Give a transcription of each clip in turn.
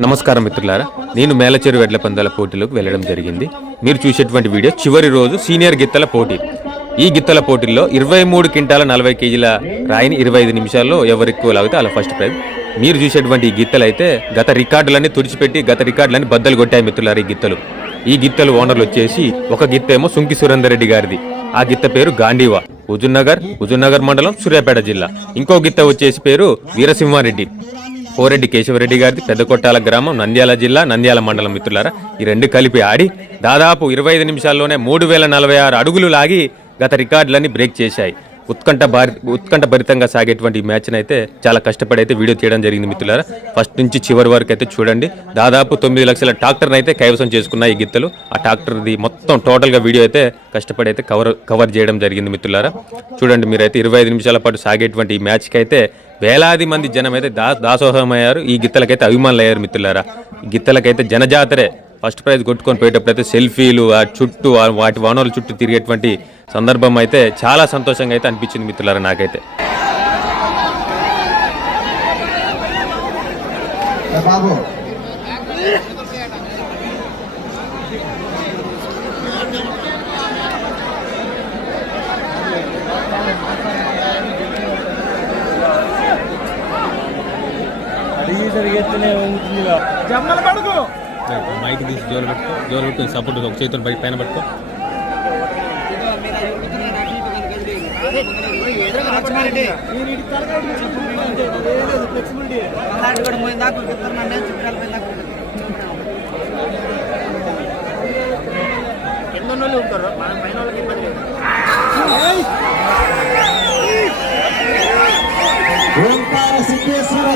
నమస్కారం మిత్రులారా. నేను మేలచేరు వెడ్ల పందాల పోటీలోకి వెళ్ళడం జరిగింది. మీరు చూసేటువంటి వీడియో చివరి రోజు సీనియర్ గిత్తల పోటీ. ఈ గిత్తల పోటీల్లో ఇరవై మూడు క్వింటాల నలభై కేజీల రాయిని ఇరవై ఐదు నిమిషాల్లో ఎవరు ఎక్కువ లాగితే అలా ఫస్ట్ ప్రైజ్. మీరు చూసేటువంటి ఈ గిత్తలు అయితే గత రికార్డులన్నీ తుడిచిపెట్టి గత రికార్డులన్నీ బద్దలు కొట్టాయి మిత్రులారా ఈ గిత్తలు. ఈ గిత్తలు ఓనర్లు వచ్చేసి ఒక గిత్త ఏమో సుంకి సురేందర్ రెడ్డి గారిది. ఆ గిత్త పేరు గాంధీవా. హుజుర్నగర్ హుజుర్నగర్ మండలం సూర్యాపేట జిల్లా. ఇంకో గిత్త వచ్చేసి పేరు వీరసింహారెడ్డి. కోరెడ్డి కేశవరెడ్డి గారిది పెద్దకొట్టాల గ్రామం నంద్యాల జిల్లా నంద్యాల మండలం మిత్రులారా. ఈ రెండు కలిపి ఆడి దాదాపు ఇరవై ఐదు నిమిషాల్లోనే మూడు వేల నలభై ఆరు అడుగులు లాగి గత రికార్డులన్నీ బ్రేక్ చేశాయి. ఉత్కంఠ భారి ఉత్కంఠ భరితంగా సాగేటువంటి ఈ మ్యాచ్ని అయితే చాలా కష్టపడి అయితే వీడియో తీయడం జరిగింది మిత్రులారా. ఫస్ట్ నుంచి చివరి వరకు అయితే చూడండి. దాదాపు తొమ్మిది లక్షల ట్రాక్టర్ని అయితే కైవసం చేసుకున్నాయి ఈ గిత్తలు. ఆ ట్రాక్టర్ది మొత్తం టోటల్గా వీడియో అయితే కష్టపడి అయితే కవర్ కవర్ చేయడం జరిగింది మిత్రులారా. చూడండి మీరైతే ఇరవై ఐదు నిమిషాల పాటు సాగేటువంటి ఈ మ్యాచ్కి అయితే వేలాది మంది జనం అయితే దా దాసోహమయ్యారు. ఈ గిత్తలకైతే అభిమానులు అయ్యారు మిత్రులారా. ఈ గిత్తలకైతే జనజాతరే ఫస్ట్ ప్రైజ్ కొట్టుకొని పోయేటప్పుడు అయితే సెల్ఫీలు ఆ చుట్టూ వాటి వనరుల చుట్టూ తిరిగేటువంటి సందర్భం అయితే చాలా సంతోషంగా అయితే అనిపించింది మిత్రులారా నాకైతే. బాబు. జరిగేస్తూనే ఉంటుందిగా జమ్మల పడుకో. మైక్ తీసి జోలు పెట్టుకో. జోలు పెట్టుకుని సపోర్ట్ ఒక చేతులు బయట పైన పెట్టుకో. వాళ్ళు ఉంటారు.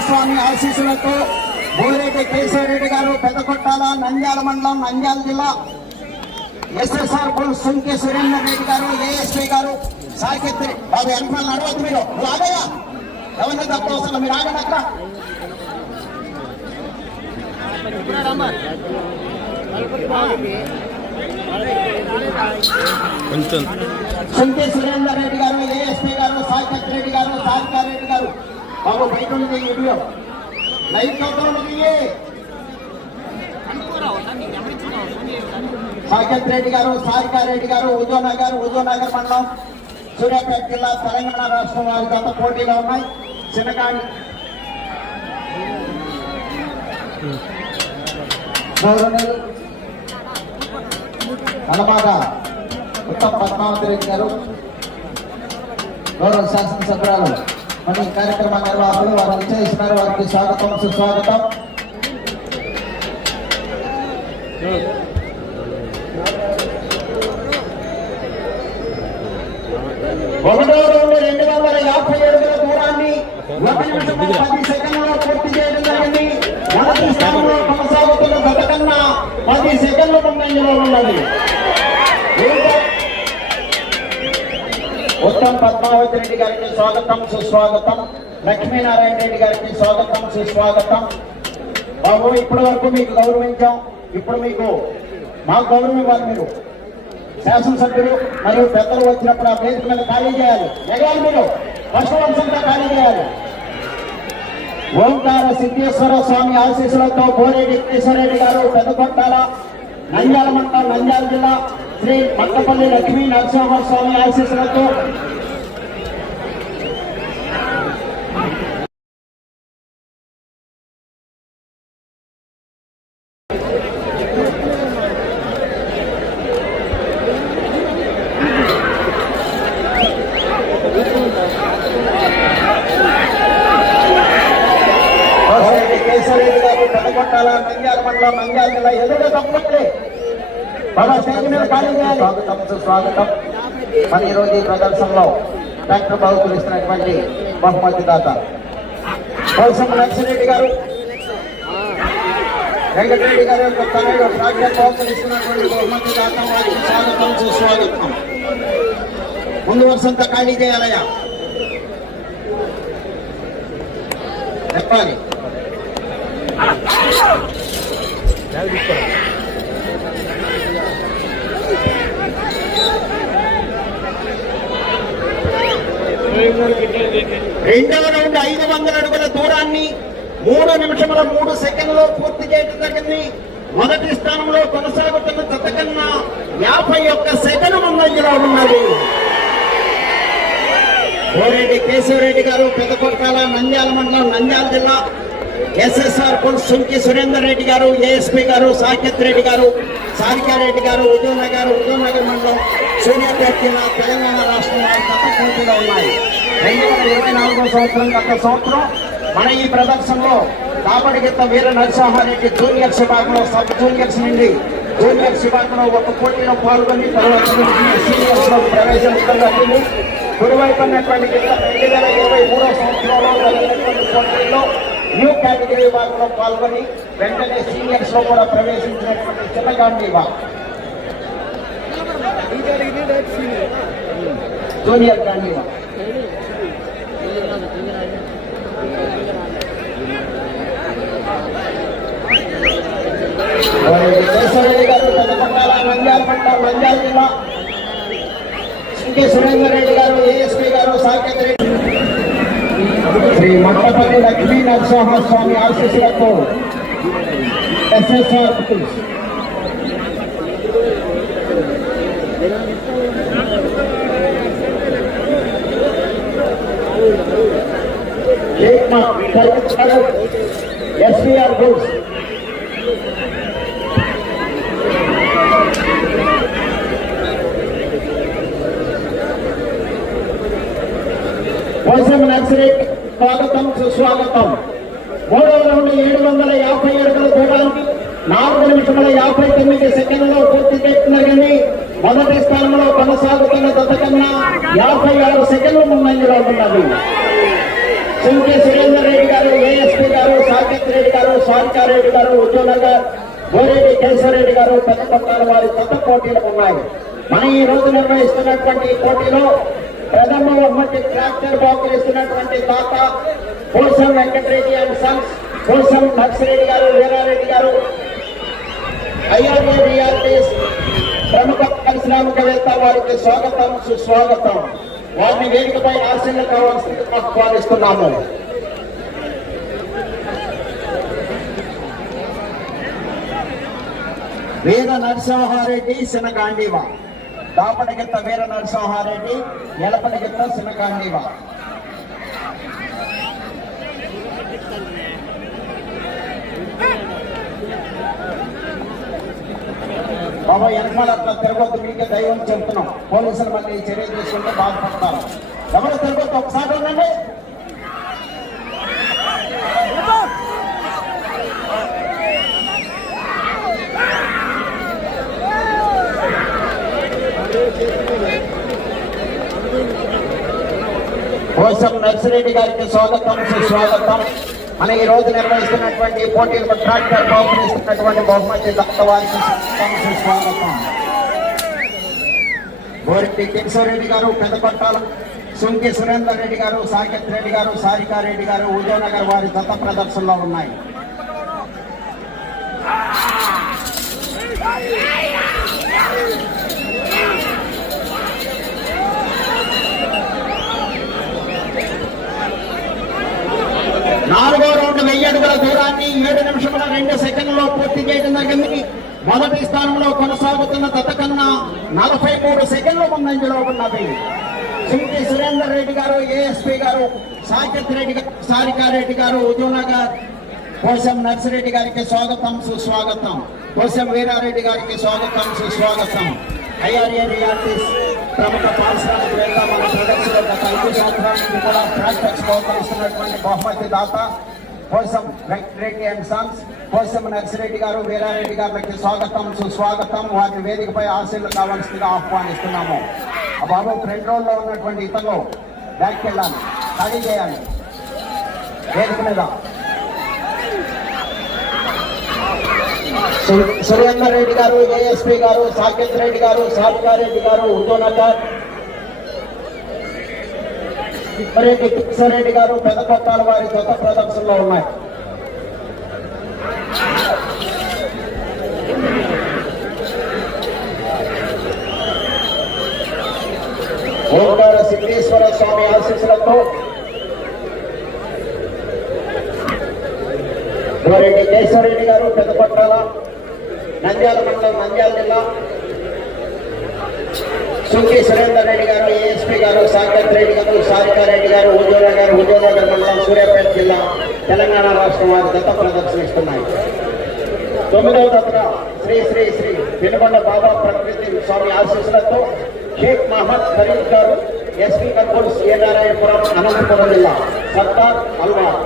స్వామి ఆశీస్సులతో బోరేటి కేశవరెడ్డి గారు పెద్దకొట్టాల నంద్యాల మండలం నంద్యాల జిల్లా ఎస్ఎస్ఆర్ పుల్ సుంకే సురేందర్ రెడ్డి గారు ఏఎస్పీ గారు సాహిత్య బాబు వెనకాల నడవద్దు మీరు. రాగయ్యా ఎవరిని తప్ప అవసరం? మీరు ఆగండి అక్కడ. సుంకే సురేందర్ రెడ్డి గారు ఏఎస్పీ గారు సాహిత్య రెడ్డి గారు సాధికార్ రెడ్డి గారు బాబు బయట ఉంది ఈ వీడియో. లైట్ సాకేత్ రెడ్డి గారు సారికా రెడ్డి గారు ఉదయనగర్ ఉదయనగర్ మండలం సూర్యాపేట జిల్లా తెలంగాణ రాష్ట్రం వారి గత పోటీలో ఉన్నాయి. చిన్నకాడి. అన్నమాట ఉత్తమ పద్మావతి రెడ్డి గారు. గౌరవ శాసనసభ్యురాలు. మరి ఈ కార్యక్రమ నిర్వాహకులు వారు నిశ్చయిస్తున్నారు వారికి స్వాగతం సుస్వాగతం. ఒకటో రెండు రెండు వందల యాభై అడుగుల దూరాన్ని ఒక నిమిషం పది సెకండ్లలో పూర్తి చేయడం జరిగింది. మొదటి స్థానంలో కొనసాగుతున్న గత కన్నా పది సెకండ్ల ముందంజలో ఉన్నది. ఉత్తమ్ పద్మావతి రెడ్డి గారికి స్వాగతం సుస్వాగతం. లక్ష్మీనారాయణ రెడ్డి గారికి స్వాగతం సుస్వాగతం. బాబు ఇప్పటి వరకు మీకు గౌరవించాం. ఇప్పుడు మీకు మాకు గౌరవం ఇవ్వాలి మీరు. శాసనసభ్యులు మరియు పెద్దలు వచ్చినప్పుడు ఆ వేదిక మీద ఖాళీ చేయాలి. ఎగాలి మీరు. ఫస్ట్ వంశంగా ఖాళీ చేయాలి. ఓంకార సిద్ధేశ్వర స్వామి ఆశీస్సులతో కోరేటి కృష్ణారెడ్డి గారు పెద్దకొట్టాల నంద్యాల మండలం నంద్యాల జిల్లా శ్రీ పట్టపల్లి లక్ష్మీ నరసింహ స్వామి ఆశీస్సులతో బోరేడి కేశవరెడ్డి గారు పెద్దకొట్టాల నంద్యాల మండలం నంద్యాల జిల్లా ఎదురుగా తప్పండి బాబా స్టేజ్ మీద ఖాళీ చేయాలి స్వాగతం సుస్వాగతం మరి ఈరోజు ఈ ప్రదర్శనలో డాక్టర్ బాబు ఇస్తున్నటువంటి బహుమతి దాత. కోసం నర్సిరెడ్డి గారు. వెంకటరెడ్డి గారు యొక్క తనయుడు డాక్టర్ బాబు ఇస్తున్నటువంటి బహుమతి దాత వారికి స్వాగతం సుస్వాగతం ముందు వరుసంతా ఖాళీ చేయాలయ్యా. చెప్పాలి. రెండవ రౌండ్ ఐదు వందల అడుగుల దూరాన్ని మూడు నిమిషముల మూడు సెకండ్లో పూర్తి చేయడం జరిగింది. మొదటి స్థానంలో కొనసాగుతున్న జత యాభై ఒక్క సెకండ్ ముందంజలో ఉన్నది. ఓరెడ్డి కేశవరెడ్డి గారు పెద్దకొట్టాల నంద్యాల మండలం నంద్యాల జిల్లా ఎస్ఎస్ఆర్ పుల్ సుంకి సురేందర్ రెడ్డి గారు ఏఎస్పీ గారు సాకేత్ రెడ్డి గారు సారికారెడ్డి గారు ఉదయనగర్ గారు ఉదయనగర్ మండలం సూర్యాపేట జిల్లా తెలంగాణ రాష్ట్రం గత పోటీలో ఉన్నాయి. రెండు వేల ఇరవై నాలుగో సంవత్సరం గత సంవత్సరం మన ఈ ప్రదర్శనలో కాబడిగిత్త వీర నరసింహారెడ్డి జూనియర్ విభాగంలో సబ్ జూనియర్స్ నుండి జూనియర్స్ విభాగంలో ఒక పోటీలో పాల్గొని తర్వాత సీనియర్స్లో ప్రవేశించడం జరిగింది కుడివైపు గిత్త రెండు వేల ఇరవై మూడో సంవత్సరంలో జరిగినటువంటి పోటీల్లో న్యూ కేటగిరీ విభాగంలో పాల్గొని వెంటనే సీనియర్స్లో కూడా ప్రవేశించినటువంటి చిన్నగాంధీ విభాగం జూనియర్ గాంధీ విభాగం కేశవరెడ్డి గారు పెద్దపట్టాల నంద్యాల పట్ల నంద్యాల జిల్లా సింకే సురేందర్ రెడ్డి గారు ఏఎస్పీ గారు సాకేత్ రెడ్డి శ్రీ మట్టపల్లి లక్ష్మీ నరసింహస్వామి ఆశీస్సులతో ఎస్ఎస్ఆర్ ఎస్పీఆర్ గుడ్స్ కోసం నర్సరీ స్వాగతం. సుస్వాగతం మూడవ రౌండ్ ఏడు వందల యాభై అడుగుల దూరానికి నాలుగు నిమిషముల యాభై తొమ్మిది సెకండ్లో పూర్తి చేస్తున్నదని మొదటి స్థానంలో కొనసాగుతున్న గత కన్నా యాభై ఆరు సెకండ్లు ముందంజలో ఉన్నది సింకే సురేందర్ రెడ్డి గారు ఏఎస్పీ గారు సాకేత్ రెడ్డి గారు సారికారెడ్డి గారు ఉద్యోగనగర్ బోరెడ్డి కేశవరెడ్డి గారు పెద్ద పట్టాల వారి కొత్త పోటీలు ఉన్నాయి. మనం ఈ రోజు నిర్వహిస్తున్నటువంటి పోటీలో ప్రథమ బహుమతి ట్రాక్టర్ బహుకరిస్తున్నటువంటి తాత పోసం వెంకటరెడ్డి అండ్ సన్స్ పోసం నర్సిరెడ్డి గారు వీరారెడ్డి గారు ఐఆర్ఏ రియాలిటీస్ ప్రముఖ పారిశ్రామికవేత్త వారికి స్వాగతం సుస్వాగతం. వారిని వేదికపై ఆశలు కావాల్సింది ఆహ్వానిస్తున్నాము వీర నరసింహారెడ్డి సినగాండివ దాపటిగిత్త వీర నరసింహారెడ్డి ఎలపటిగిత్త సినగాండివ బాబా వెనకాల అట్లా తిరగొద్దు మీకే దైవం చెప్తున్నాం. పోలీసులు మళ్ళీ చర్య తీసుకుంటే బాధపడతారు. ఎవరు తిరగొద్దు ఒకసారి ఉండండి కోసం నర్సిరెడ్డి గారికి స్వాగతం సుస్వాగతం. మన ఈ రోజు నిర్వహిస్తున్నటువంటి పోటీలకు ట్రాక్టర్ బహుమతిస్తున్నటువంటి బహుమతి దత్తవారికి స్వాగతం. కిషోరెడ్డి గారు పెద్దపట్టాల సుంకి సురేందర్ రెడ్డి గారు సాకేత్ రెడ్డి గారు సారికారెడ్డి గారు ఉదయనగర్ వారి దత్త ప్రదర్శనలో ఉన్నాయి. నాలుగో అడుగుల దూరాన్ని ఏడు నిమిషముల రెండు సెకండ్లో పూర్తి చేయడం జరిగింది. మొదటి స్థానంలో కొనసాగుతున్న దత్త కన్నా నలభై మూడు సెకండ్ల ముందంజలో ఉన్నది. సింటి సురేందర్ రెడ్డి గారు ఏఎస్పీ గారు సాకేత్ రెడ్డి గారు సారికారెడ్డి గారు ఉదయనగర్ కోసం నర్సిరెడ్డి గారికి స్వాగతం సుస్వాగతం. కోసం వీరారెడ్డి గారికి స్వాగతం సుస్వాగతం. ఐఆర్ఏ రియాలిటీస్ ప్రముఖ పారిశ్రామికవేత్త మన ప్రదర్శన గత ఐదు సంవత్సరానికి కూడా ప్రాక్టిక్స్ బహుకరిస్తున్నటువంటి బహుమతి దాత కోసం వెంకటరెడ్డి అండ్ సన్స్ కోసం నర్సిరెడ్డి గారు వీరారెడ్డి గారికి స్వాగతం సుస్వాగతం. వారి వేదికపై ఆశీర్లు కావాల్సిందిగా ఆహ్వానిస్తున్నాము. బాబు ఫ్రంట్ రోల్లో ఉన్నటువంటి ఇతరులు బ్యాక్కి వెళ్ళాలి ఖాళీ చేయాలి. వేదిక మీద. సు- సురేందర్ రెడ్డి గారు ఏఎస్పీ గారు సాకేత్ రెడ్డి గారు సాధికారెడ్డి గారు ఉద్దోనగర్ రెడ్డి కిషన్ రెడ్డి గారు పెద్దకొట్టాల వారి కొత్త ప్రదర్శనలో ఉన్నాయి. ఓంకార సిద్ధేశ్వర స్వామి ఆశీస్సులతో గోరెడ్డి కేశవరెడ్డి గారు పెద్ద కొట్టాల నంద్యాల మండలం నంద్యాల జిల్లా సుంకి సురేందర్ రెడ్డి గారు ఏఎస్పీ గారు సాగర్ రెడ్డి గారు సారికారెడ్డి గారు ఉద్యోగ గారు ఉద్యోగనగర్ మండలం సూర్యాపేట జిల్లా తెలంగాణ రాష్ట్రం వారి దత్త ప్రదర్శనిస్తున్నాయి. తొమ్మిదవ దత్తగా శ్రీ శ్రీ శ్రీ పెనుకొండ బాబా ప్రకృతి స్వామి ఆశీస్సులతో షేక్ మహమ్మద్ ఫరీద్ గారు ఎస్పీ కర్పూర్ శ్రీనారాయణపురం అనంతపురం జిల్లా సత్తార్ అల్వార్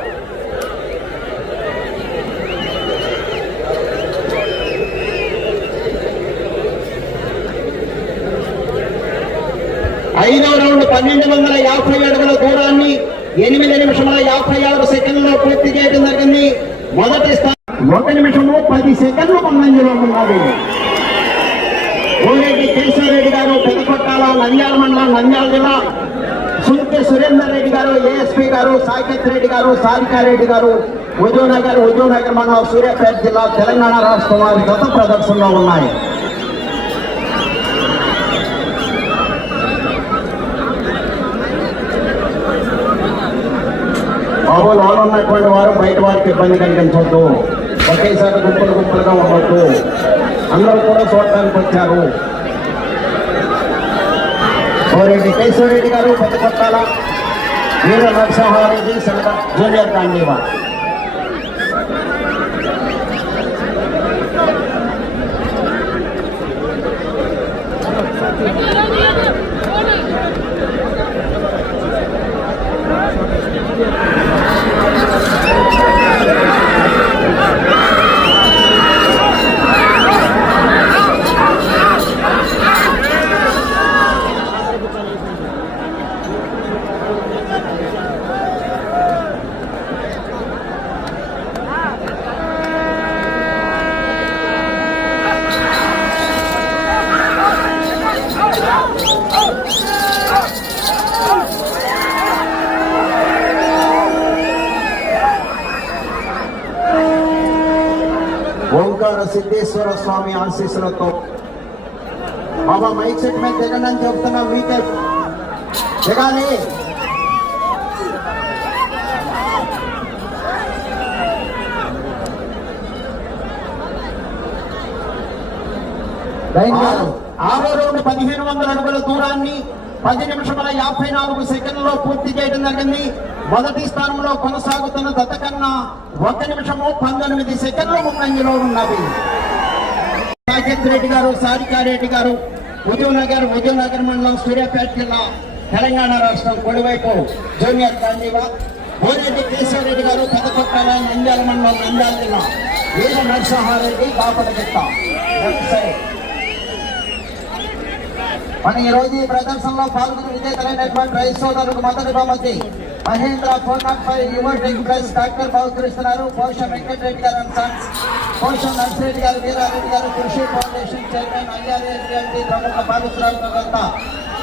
ఐదో రౌండ్ పన్నెండు వందల యాభై అడుగుల దూరాన్ని ఎనిమిది నిమిషముల యాభై ఆరు సెకండ్లో పూర్తి చేయడం జరిగింది. మొదటి స్థానం ఒక నిమిషము పది సెకండ్లు ముందంజలో ఉన్నది కోరెడ్డి కేశవరెడ్డి గారు పెదకొట్టాల నంద్యాల మండలం నంద్యాల జిల్లా. సుంకి సురేందర్ రెడ్డి గారు ఏఎస్పీ గారు సాకేత్ రెడ్డి గారు సారికారెడ్డి గారు ఉదయనగర్ ఉదయనగర్ మండలం సూర్యాపేట జిల్లా తెలంగాణ రాష్ట్రం వారి గత ప్రదర్శనలో ఉన్నాయి. బాబు లోన ఉన్నటువంటి వారు బయట వారికి ఇబ్బంది కలిగించవద్దు ఒకేసారి గుంపులు గుంపులుగా ఉండొద్దు. అందరూ కూడా చూడటానికి వచ్చారు. కోరెడ్డి కేశవరెడ్డి గారు Pedda Kottala. Veera Narasimhareddy centre junior Siddheshwara Swami ఆశీస్సులతో. బాబా మైక్ సెట్ మీద దిగండి అని చెప్తున్నా మీకే. దిగాలి. ఆరో రౌండ్ పదిహేను వందల అడుగుల దూరాన్ని పది నిమిషముల యాభై నాలుగు సెకండ్లలో పూర్తి చేయడం జరిగింది. మొదటి స్థానంలో కొనసాగుతున్న దత్త కన్నా ఒక నిమిషము పంతొమ్మిది సెకండ్ల ముందంజలో ఉన్నది రెడ్డి గారు సారికారెడ్డి గారు ఉదయనగర్ ఉదయనగర్ మండలం సూర్యాపేట జిల్లా తెలంగాణ రాష్ట్రం కొడివైపు జూనియర్ కాండీవా బోరెడ్డి కేశవరెడ్డి గారు పెదకొట్టాల నంద్యాల మండలం నంద్యాల జిల్లా వీర నరసింహారెడ్డి బాపట గిత్త మన ఈ రోజు ఈ ప్రదర్శనలో పాల్గొని విజేతలైనటువంటి రైతు సోదరులకు మొదటి బహుమతి Mahindra four not plus your express doctor బహుకరిస్తున్నారు. Posham Venkatareddy garu and Sons పోషం Narsireddy గారు వీరారెడ్డి గారు కృషి ఫౌండేషన్ చైర్మన్ ఐఆర్ఏ ప్రముఖ పారిశ్రామికవేత్త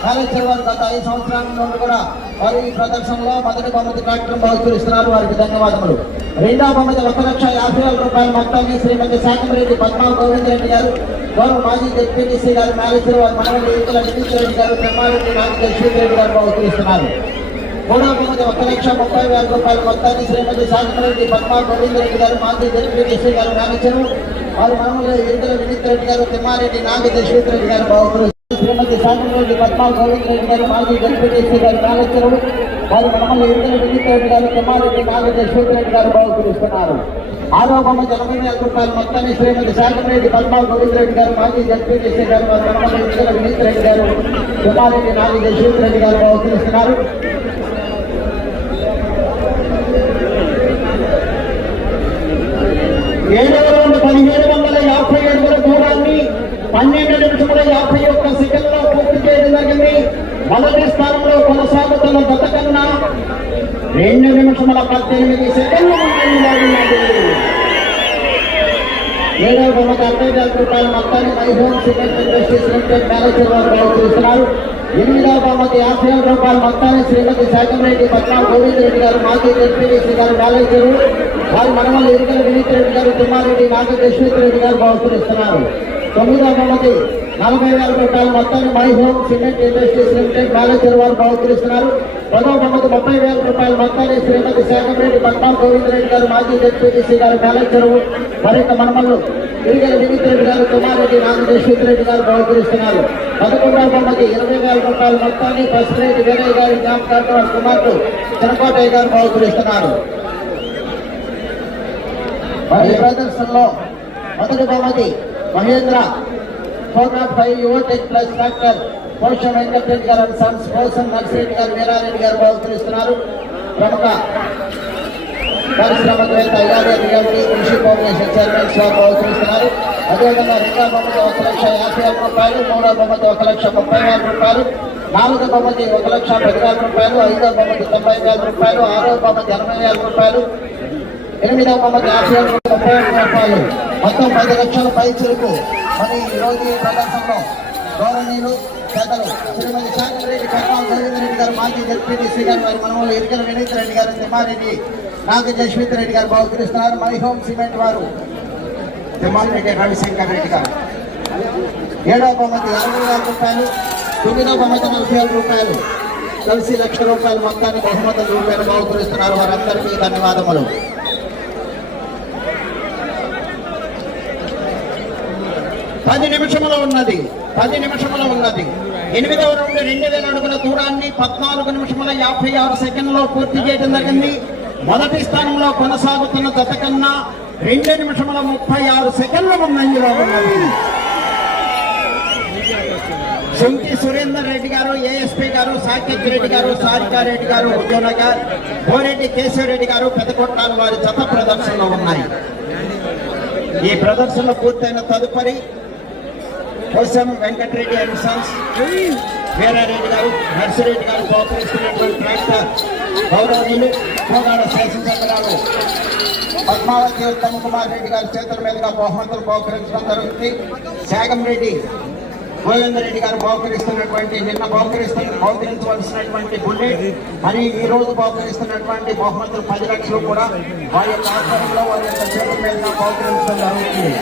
కాళేశ్వర వారు గత ఐదు సంవత్సరాల నుండి కూడా వారు ఈ ప్రదర్శనలో మొదటి బహుమతి డాక్టర్ బహుకరిస్తున్నారు. వారికి ధన్యవాదములు. రెండవ బహుమతి ఒక లక్ష యాభై వేల రూపాయల మొత్తాన్ని శ్రీమతి శాకంరెడ్డి పద్మా గోవింద్ రెడ్డి గారు గౌరవ మాజీ జడ్పీటీసీ గారు మేనేజర్ వారు మనవడి ఈతల నితీష్ రెడ్డి గారు బ్రహ్మారెడ్డి నాయకు రెడ్డి గారు బహుకరిస్తున్నారు. మూడవ బహుమతి ఒక లక్ష ముప్పై వేల రూపాయల మొత్తాన్ని శ్రీమతి శాంతరెడ్డి పద్మా గోవిందరెడ్డి గారు మాజీ జడ్పీటీసీ గారు మేనేజర్ వారు మనవడు ఈతల వినీత్ రెడ్డి గారు తిమ్మారెడ్డి నాగ దశరథ్ రెడ్డి గారు బహుకరిస్తున్నారు శ్రీమతి శాంతరెడ్డి పద్మా గోవిందరెడ్డి గారు మాజీ జడ్పీటీసీ గారు మేనేజర్ వారు మనమల్ని ఈతల వినీత్ రెడ్డి గారు తిమ్మారెడ్డి నాగ దశరథ్ రెడ్డి గారు బహుకరిస్తున్నారు ఆరో బొమ్మకి ఎనభై వేల రూపాయల మొత్తాన్ని శ్రీమతి శాంతరెడ్డి పద్మా గోవిందరెడ్డి గారు మాజీ జడ్పీటీసీ గారు వారు మనమల్ని ఈతల వినీత్ రెడ్డి గారు తిమ్మారెడ్డి నాగ దశరథ్ రెడ్డి గారు బహుకరిస్తున్నారు ఏడవ రౌండ్ పదిహేడు వందల యాభై అడుగుల దూరాన్ని పన్నెండు నిమిషముల యాభై ఒక్క సెకండ్లో పూర్తి చేయడం జరిగింది. మొదటి స్థానంలో కొనసాగుతున్న గత కన్నా రెండు నిమిషముల పద్దెనిమిది సెకండ్లు ఏడవ బొమ్మకి అరవై వేల రూపాయల మొత్తాన్ని My Home cement industries limited manager వారు బహుకరిస్తున్నారు ఎనిమిదవ బొమ్మకి యాభై వేల రూపాయల మొత్తాన్ని శ్రీమతి శాఖం రెడ్డి పట్ల గోవింద్ రెడ్డి గారు మాజీ ఎంపీడీసీ గారు మేనేజరు వారి మనమల్లి ఇరుకల వినీత్ రెడ్డి గారు తిమ్మారెడ్డి నాగ రెడ్డి గారు బహుకరిస్తున్నారు తొమ్మిదవ బహుమతి నలభై వేల రూపాయల మొత్తాన్ని My Home cement industries limited manager వారు బహుకరిస్తున్నారు పదవ బహుమతి ముప్పై వేల రూపాయల మొత్తాన్ని శ్రీమతి శాఖరెడ్డి పద్మా గోవింద్ రెడ్డి గారు మాజీ జడ్పీటీసీ గారు మేనేజర్ మరింత మనమల్లు తిరిగల వినీత్ రెడ్డి గారు తిమ్మారెడ్డి రామదేశ్వర రెడ్డి గారు బహుకరిస్తున్నారు పదకొండవ బహుమతి ఇరవై వేల రూపాయల మొత్తాన్ని ఫస్ట్ రేట్ వేరే గారి జ్ఞాపకార్థం వారి కుమార్తె చనకోటయ్య గారు బహుకరిస్తున్నారు మరి ప్రదర్శనలో మొదటి బహుమతి Mahindra. Four not five Yuvotech plus tractor Posham Venkatareddy గారు అండ్ సన్స్ పోషన్ నర్సిరెడ్డి గారు వీరారెడ్డి గారు బహుకరిస్తున్నారు. ప్రముఖ పారిశ్రామికవేత్త అయ్యారెడ్డి గారికి కృషి ఫౌండేషన్ చైర్మన్ సార్ బహుకరిస్తున్నారు. అదేవిధంగా రెండవ బహుమతి ఒక లక్ష యాభై వేల రూపాయలు మూడవ బహుమతి ఒక లక్ష ముప్పై వేల రూపాయలు నాలుగో బహుమతి ఒక లక్ష పది వేల రూపాయలు ఐదవ బహుమతి తొంభై వేల రూపాయలు ఆరవ బహుమతి ఎనభై వేల రూపాయలు ఎనిమిదవ బొమ్మకి యాభై వేల ముప్పై వేల రూపాయలు మొత్తం పది లక్షల పై చిరుకు మరి ఈరోజు ఈ ప్రదర్శనలో గౌరవనీయులు పెద్దలు శ్రీమతి శాంతిరెడ్డి కర్మాల గోవిందరెడ్డి గారు మాజీ జడ్పీటీసీ గారు వారి మనవలు ఎరికల వినీత్ రెడ్డి గారు తిమ్మారెడ్డి నాగ జశ్విత్ రెడ్డి గారు బహుకరిస్తున్నారు. మై హోమ్ సిమెంట్ వారు తిమ్మారెడ్డి రవిశంకర్ రెడ్డి గారు. ఏడవ బహుమతి అరవై వేల రూపాయలు తొమ్మిదవ బహుమతి నలభై వేల రూపాయలు కలిసి లక్ష రూపాయలు మొత్తాన్ని బహుమతుల రూపాయలు బహుకరిస్తున్నారు. వారందరికీ ధన్యవాదములు. పది నిమిషముల ఉన్నది. పది నిమిషముల ఉన్నది. ఎనిమిదవ రౌండ్ రెండు వేల అడుగుల దూరాన్ని పద్నాలుగు నిమిషముల యాభై ఆరు సెకండ్లో పూర్తి చేయడం జరిగింది. మొదటి స్థానంలో కొనసాగుతున్న జత కన్నా రెండు నిమిషముల ముప్పై ఆరు సెకండ్ల ముందంజలో ఉన్నది. సుంకి సురేందర్ రెడ్డి గారు ఏఎస్పీ గారు సాకేత్ రెడ్డి గారు సారికారెడ్డి గారు ఉద్యోనగర్ బోరెడ్డి కేశవరెడ్డి గారు పెదకొట్టాల వారి జత ప్రదర్శనలో ఉన్నాయి. ఈ ప్రదర్శన పూర్తయిన తదుపరి కోసం వెంకటరెడ్డి అండ్ సన్స్ వీరారెడ్డి గారు నర్సిరెడ్డి గారు సహకరిస్తున్నటువంటి ట్రాక్టర్ గౌరవనీయులు పోగాడ శాసనసభ్యురాలు పద్మావతి ఉత్తమ్ కుమార్ రెడ్డి గారి చేతుల మీదుగా బహుమతులు బహుకరించడం జరుగుతుంది. శాగం రెడ్డి గోవిందరెడ్డి గారు బహుకరిస్తున్నటువంటి నిన్న బహుకరిస్తున్న బహుకరించవలసినటువంటి బుల్లెట్ మరి ఈ రోజు బహుకరిస్తున్నటువంటి బహుమతులు పది లక్షలు కూడా వారి యొక్క ఆధ్వర్యంలో వారి యొక్క చేతుల మీదుగా బహుకరించడం జరుగుతుంది.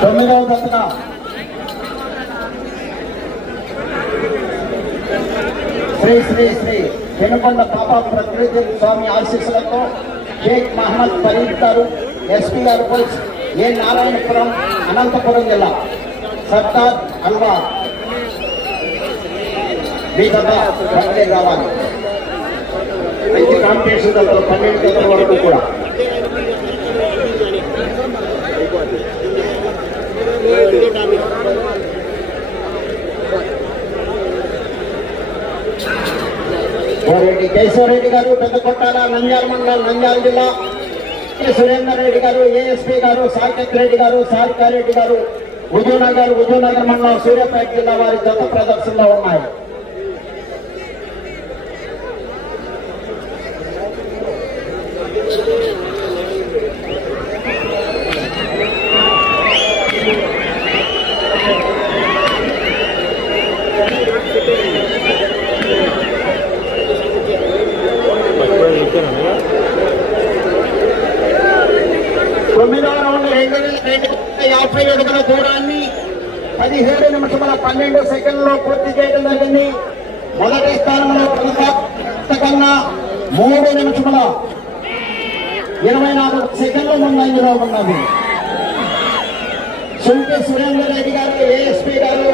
తొమ్మిదవ దశగా శ్రీ శ్రీ శ్రీ వెనుకొండ పాపా ప్రకృతి స్వామి ఆశీస్సులతో షేక్ మహమ్మద్ ఫరీద్ గారు ఎస్పీ గారు పోల్స్ ఏ నారాయణపురం అనంతపురం జిల్లా సర్దార్ అల్వా. మీ కదా రావాలి. మంచి కాంపిటీషన్ పన్నెండు గంటల వరకు కూడా. రెడ్డి కేశవరెడ్డి గారు పెద్దకొట్టాల నంద్యాల మండలం నంద్యాల జిల్లా కె. సురేందర్ రెడ్డి గారు ఏఎస్పీ గారు సాకేత్ రెడ్డి గారు సారికారెడ్డి గారు ఉదయనగర్ ఉదయనగర్ మండలం సూర్యాపేట జిల్లా వారి జత ప్రదర్శనలో ఉన్నాయి తొమ్మిదవ రౌండ్ రెండు వేల రెండు వందల యాభై అడుగుల దూరాన్ని పదిహేడు నిమిషముల పన్నెండు సెకండ్లో పూర్తి చేయడం జరిగింది. మొదటి స్థానంలో కొనసాగుతున్న కన్నా మూడు నిమిషముల ఇరవై నాలుగు సెకండ్ల ముందంజలో ఉన్నది సుంటి సురేందర్ రెడ్డి గారు ఏఎస్పీ గారు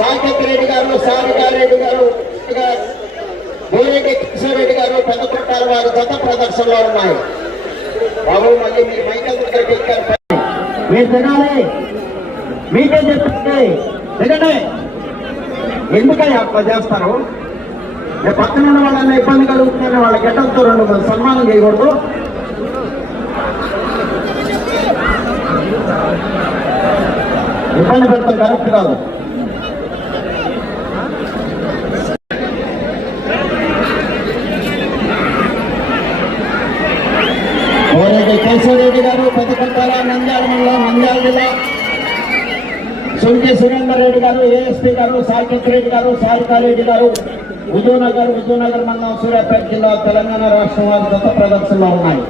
సాకేత్ రెడ్డి గారు సారికారెడ్డి గారు బోరెడ్డి కిషోరెడ్డి గారు పెద్ద కొట్టాల వారు గత ప్రదర్శనలో ఉన్నాయి. బాబు మళ్ళీ మీరు మైకల్ దగ్గరికి మీరు తినాలి మీకే చెప్తే తినండి ఎందుకయ్యా అట్లా చేస్తారు? రేపు పక్కన ఉన్న వాళ్ళని ఇబ్బంది కలుగుతుందని వాళ్ళ గెటంతో రెండు మూడు సన్మానం చేయకూడదు. ఇబ్బంది పెడతాం కరెక్ట్ కాదు. కేశవరెడ్డి గారు పెద్దకొట్టాల నంద్యాల మండలం నంద్యాల జిల్లా సుంకి సురేందర్ రెడ్డి గారు ఏఎస్పీ గారు సాకేత్ రెడ్డి గారు సాయికారెడ్డి గారు విజయనగర్ విజయనగర్ మండలం సూర్యాపేట జిల్లా తెలంగాణ రాష్ట్రం వారి గత ప్రదర్శనలో ఉన్నాయి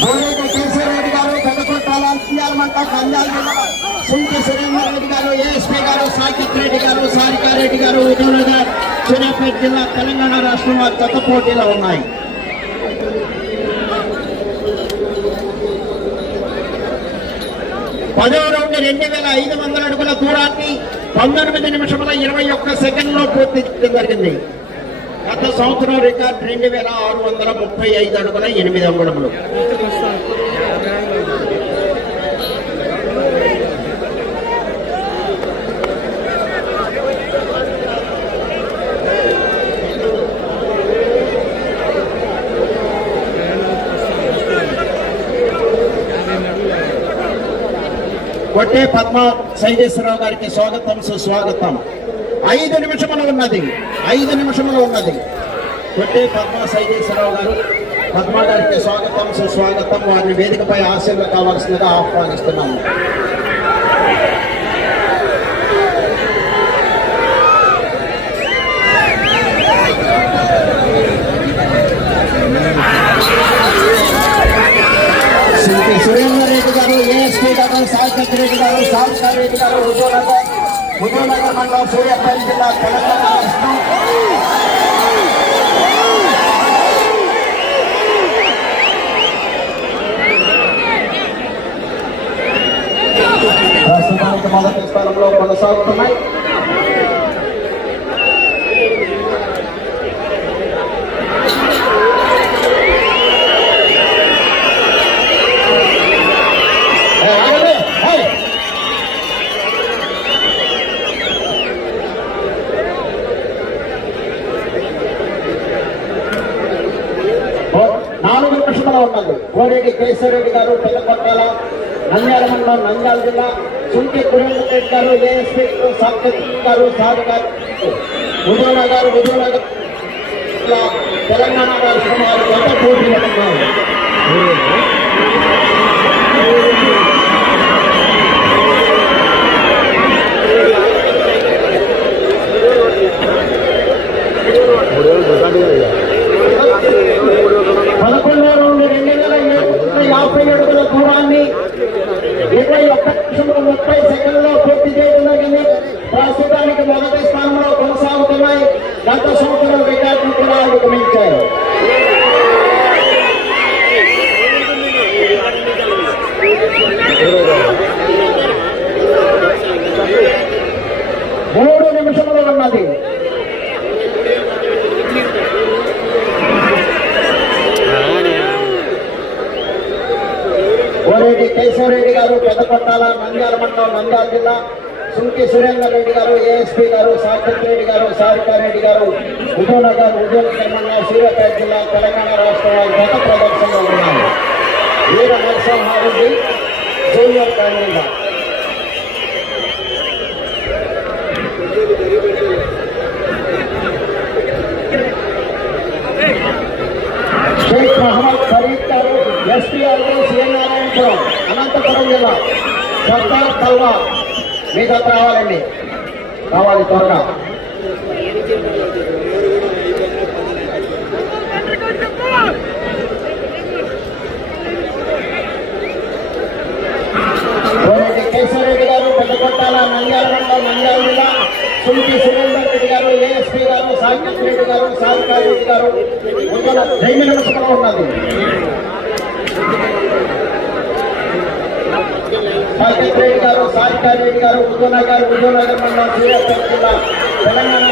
బోరేటి కేశవరెడ్డి గారు పెద్దకొట్టాల సిఆర్ మంట నంద్యాల జిల్లా సుంకి సురేందర్ రెడ్డి గారు ఏఎస్పీ గారు సాకిత్ రెడ్డి గారు సారికారెడ్డి గారు విజయనగర్ సూర్యాపేట జిల్లా తెలంగాణ రాష్ట్రం గత పోటీలో ఉన్నాయి. పదో రౌండ్ రెండు వేల ఐదు వందల అడుగుల దూరాన్ని పంతొమ్మిది నిమిషముల ఇరవై ఒక్క సెకండ్లో పూర్తి జరిగింది. గత సంవత్సరం రికార్డ్ రెండు వేల ఆరు వందల ముప్పై ఐదు అడుగుల ఎనిమిది అంగుళములు. కొట్టే పద్మ సైదేశ్వరరావు గారికి స్వాగతం సుస్వాగతం. ఐదు నిమిషములు ఉన్నది. ఐదు నిమిషములు ఉన్నది. కొట్టే పద్మ సైదేశ్వరరావు గారు పద్మ గారికి స్వాగతం సుస్వాగతం. వారిని వేదికపై ఆశీర్వ కావాల్సిందిగా ఆహ్వానిస్తున్నాము. సురేంద్ర ఏఎస్పీ గారు రెడ్డి గారు సావిత్రి రెడ్డి గారు హుజూర్నగర్ హుజూర్నగర్ మండలం సూర్యాపేట జిల్లా తెలంగాణ ప్రస్తుతానికి మొదటి స్థానంలో కొనసాగుతున్నాయి ఏ, ఆగండి. ఏయ్. ఓ, నాలుగు నిమిషంలో ఉన్నది కోరేటి కేశవరెడ్డి గారు పెద్దపట్టాల నంద్యాల మండలం నంద్యాల జిల్లా సుంకి కురేంద్ర రెడ్డి గారు ఏఎస్పీ సాక్షత్ గారు సారు గారు ఉదయన గారు ఉదయనగర్ జిల్లా తెలంగాణ రాష్ట్రం వారి గత పోటీలో ఉన్నారు పదకొండో రౌండ్ రెండు వేల ఏడు వందల యాభై అడుగుల దూరాన్ని ఇరవై ఒక్క నిమిషంలో ముప్పై సెకండ్లో పూర్తి చేయడం జరిగింది ప్రస్తుతానికి మొదటి స్థానంలో కొనసాగుతున్నాయి. గత సంవత్సరం రికార్డును కూడా అధిగమించారు మూడు నిమిషములు ఉన్నది కోరేటి కేశవరెడ్డి గారు పెద్దకొట్టాల నంద్యాల మండలం నంద్యాల జిల్లా సుంకి సురేందర్ రెడ్డి గారు ఏఎస్పీ గారు సాక్షత్ రెడ్డి గారు సారికారెడ్డి గారు ఉదయనగర్ ఉద్యోగ మండలం సూర్యాపేట జిల్లా తెలంగాణ రాష్ట్ర వారి గత ప్రదర్శనలో ఉన్నారు. వీర నరసింహారెడ్డి జూనియర్ క్యాండిడేట్ షేక్ మహమ్మద్ ఫరీద్ గారు ఎస్పీఆర్ సీఎం నారాయణపురం అనంతపురం జిల్లా సర్దార్ తల్వార్. మీ రావాలండి. రావాలి త్వరగా. కోనేటి కేశవరెడ్డి గారు పెద్దకొట్టాల నంద్యాల మండలం నంద్యాల జిల్లా సురేందర్ రెడ్డి గారు ఏఎస్పీ గారు సాకేత్ రెడ్డి గారు గారు. ఉన్నది సాకేత్ రెడ్డి గారు సారికా గారు ఉదయనగర్ మండలం సూర్యాపేట జిల్లా తెలంగాణ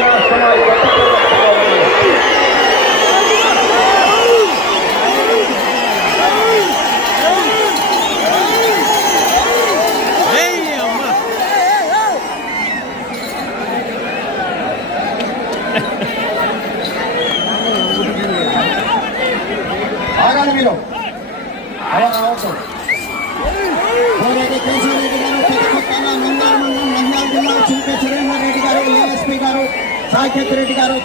ఆగాలి మీరు. అలా రావచ్చు కోరెడ్డి కేశవరెడ్డి గారు పెద్దకొట్టాల నంద్యాల మండలం నంద్యాల జిల్లా చింత సురేందర్ రెడ్డి గారు ఏఎస్పీ గారు సాకేత్ రెడ్డి గారు.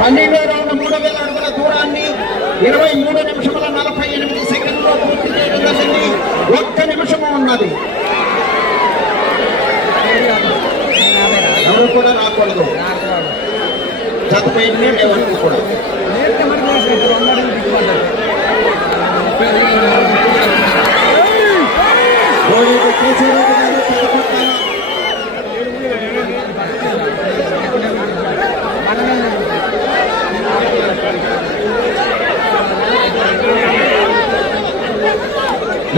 పన్నెండు రౌండ్ మూడు వేల అడుగుల దూరాన్ని ఇరవై మూడు నిమిషముల నలభై ఎనిమిది సెకండ్లో పూర్తి చేయడం జరిగింది. ఒక్క నిమిషము ఉన్నది. ఎవరు కూడా రాకూడదు. చచ్చిపోయింది ఎవరికి కూడా.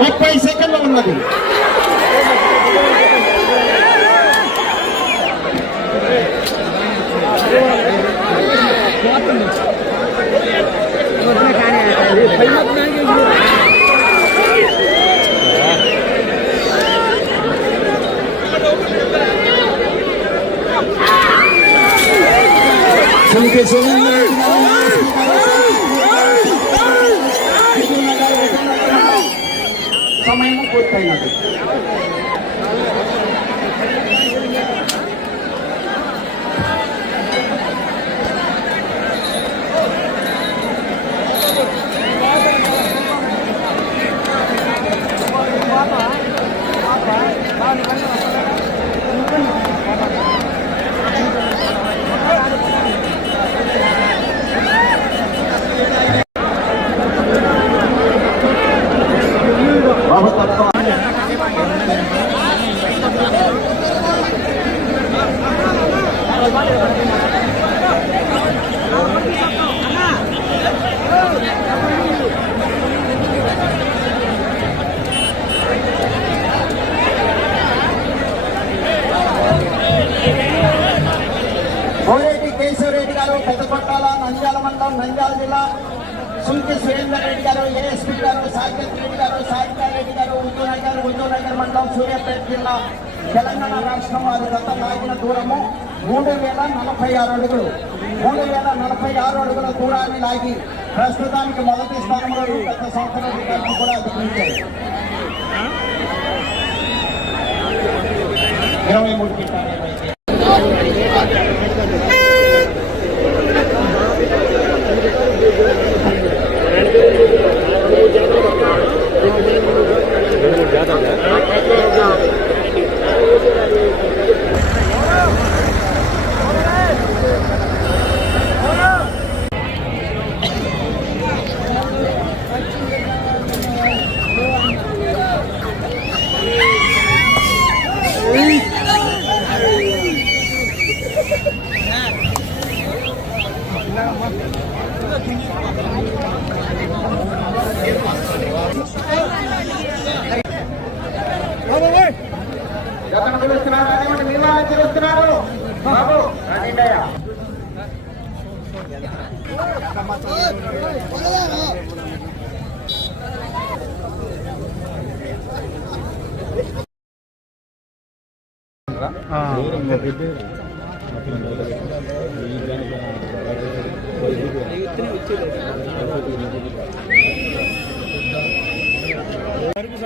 ముప్పై సెకండ్లు ఉన్నది.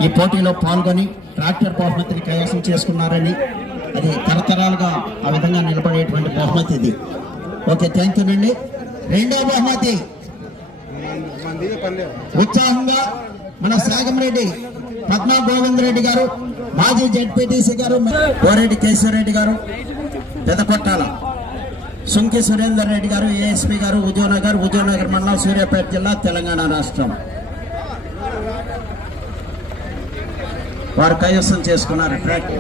ఈ పోటీలో పాల్గొని ట్రాక్టర్ బహుమతిని కైవసం చేసుకున్నారని అది తరతరాలుగా ఆ విధంగా నిలబడేటువంటి బహుమతి ఇది. ఓకే థ్యాంక్ యూ అండి రెండో బహుమతి. ఉత్సాహంగా మన సాగంరెడ్డి పద్మా గోవింద్ రెడ్డి గారు మాజీ జడ్పీటీసీ గారు కోరెడ్డి కేశవరెడ్డి గారు పెదకొట్టాల సుంకి సురేందర్ రెడ్డి గారు ఏఎస్పీ గారు ఉద్యోగనగర్ ఉద్యోగనగర్ మండలం సూర్యాపేట జిల్లా తెలంగాణ రాష్ట్రం. వారు కైవసం చేసుకున్నారు ట్రాక్.